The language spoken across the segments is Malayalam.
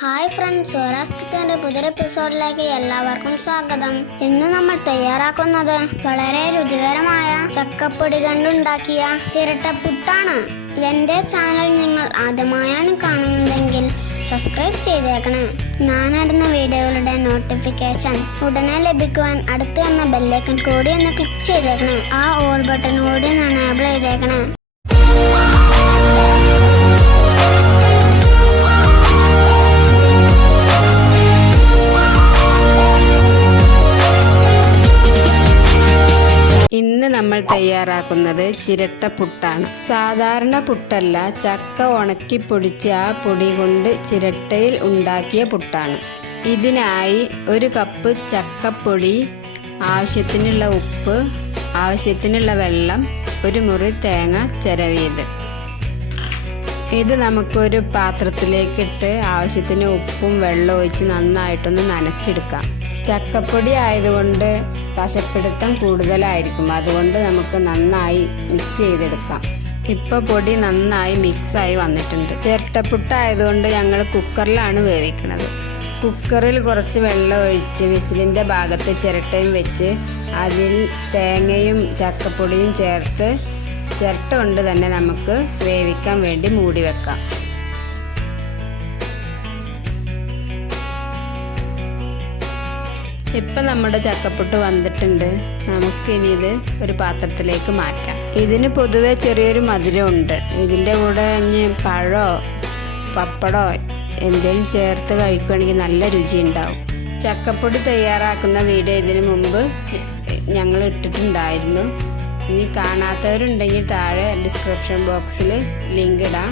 ഹായ് ഫ്രണ്ട്സ്, SURAAS കിച്ചന്റെ പുതിയൊരു എപ്പിസോഡിലേക്ക് എല്ലാവർക്കും സ്വാഗതം. ഇന്ന് നമ്മൾ തയ്യാറാക്കുന്നത് വളരെ രുചികരമായ ചക്കപ്പൊടി കൊണ്ടുണ്ടാക്കിയ ചിരട്ടപ്പുട്ടാണ്. എൻ്റെ ചാനൽ നിങ്ങൾ ആദ്യമായാണ് കാണുന്നതെങ്കിൽ സബ്സ്ക്രൈബ് ചെയ്തേക്കണേ. ഞാനിടുന്ന വീഡിയോകളുടെ നോട്ടിഫിക്കേഷൻ ഉടനെ ലഭിക്കുവാൻ അടുത്ത് എന്ന ബെല്ലൈക്കൺ കൂടി ഒന്ന് ക്ലിക്ക് ചെയ്തേക്കണേ. ആ ഓൾ ബട്ടൺ കൂടി ഒന്ന് എനേബിൾ ചെയ്തേക്കണേ. ഇന്ന് നമ്മൾ തയ്യാറാക്കുന്നത് ചിരട്ടപ്പുട്ടാണ്. സാധാരണ പുട്ടല്ല, ചക്ക ഉണക്കി പൊടിച്ച ആ പൊടി കൊണ്ട് ചിരട്ടയിൽ ഉണ്ടാക്കിയ പുട്ടാണ്. ഇതിനായി 1 കപ്പ് ചക്കപ്പൊടി, ആവശ്യത്തിനുള്ള ഉപ്പ്, ആവശ്യത്തിനുള്ള വെള്ളം, 1 മുറി തേങ്ങ ചിരവിയത്. ഇത് നമുക്കൊരു പാത്രത്തിലേക്കിട്ട് ആവശ്യത്തിന് ഉപ്പും വെള്ളം ഒഴിച്ച് നന്നായിട്ടൊന്ന് നനച്ചെടുക്കാം. ചക്കപ്പൊടി ആയതുകൊണ്ട് പശപ്പിടുത്തം കൂടുതലായിരിക്കും, അതുകൊണ്ട് നമുക്ക് നന്നായി മിക്സ് ചെയ്തെടുക്കാം. ഇപ്പോൾ പൊടി നന്നായി മിക്സായി വന്നിട്ടുണ്ട്. ചിരട്ടപ്പുട്ടായതുകൊണ്ട് ഞങ്ങൾ കുക്കറിലാണ് വേവിക്കുന്നത്. കുക്കറിൽ കുറച്ച് വെള്ളം ഒഴിച്ച് വിസിലിൻ്റെ ഭാഗത്ത് ചിരട്ടയും വെച്ച് അതിൽ തേങ്ങയും ചക്കപ്പൊടിയും ചേർത്ത് ചിരട്ട കൊണ്ട് തന്നെ നമുക്ക് വേവിക്കാൻ വേണ്ടി മൂടി വെക്കാം. ഇപ്പം നമ്മുടെ ചക്കപ്പുട്ട് വന്നിട്ടുണ്ട്. നമുക്കിനി ഇത് ഒരു പാത്രത്തിലേക്ക് മാറ്റാം. ഇതിന് പൊതുവെ ചെറിയൊരു മധുരമുണ്ട്. ഇതിൻ്റെ കൂടെ പഴമോ പപ്പടമോ എന്തെങ്കിലും ചേർത്ത് കഴിക്കുകയാണെങ്കിൽ നല്ല രുചി ഉണ്ടാവും. ചക്കപ്പൊടി തയ്യാറാക്കുന്ന വീഡിയോ ഇതിനു മുമ്പ് ഞങ്ങൾ ഇട്ടിട്ടുണ്ടായിരുന്നു. ഇനി കാണാത്തവരുണ്ടെങ്കിൽ താഴെ ഡിസ്ക്രിപ്ഷൻ ബോക്സിൽ ലിങ്ക് ഇടാം.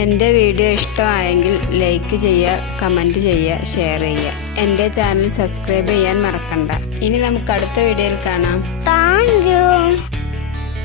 എൻ്റെ വീഡിയോ ഇഷ്ടമായെങ്കിൽ ലൈക്ക് ചെയ്യുക, കമൻറ്റ് ചെയ്യുക, ഷെയർ ചെയ്യുക. എൻ്റെ ചാനൽ സബ്സ്ക്രൈബ് ചെയ്യാൻ മറക്കണ്ട. ഇനി നമുക്ക് അടുത്ത വീഡിയോയിൽ കാണാം. Thank you.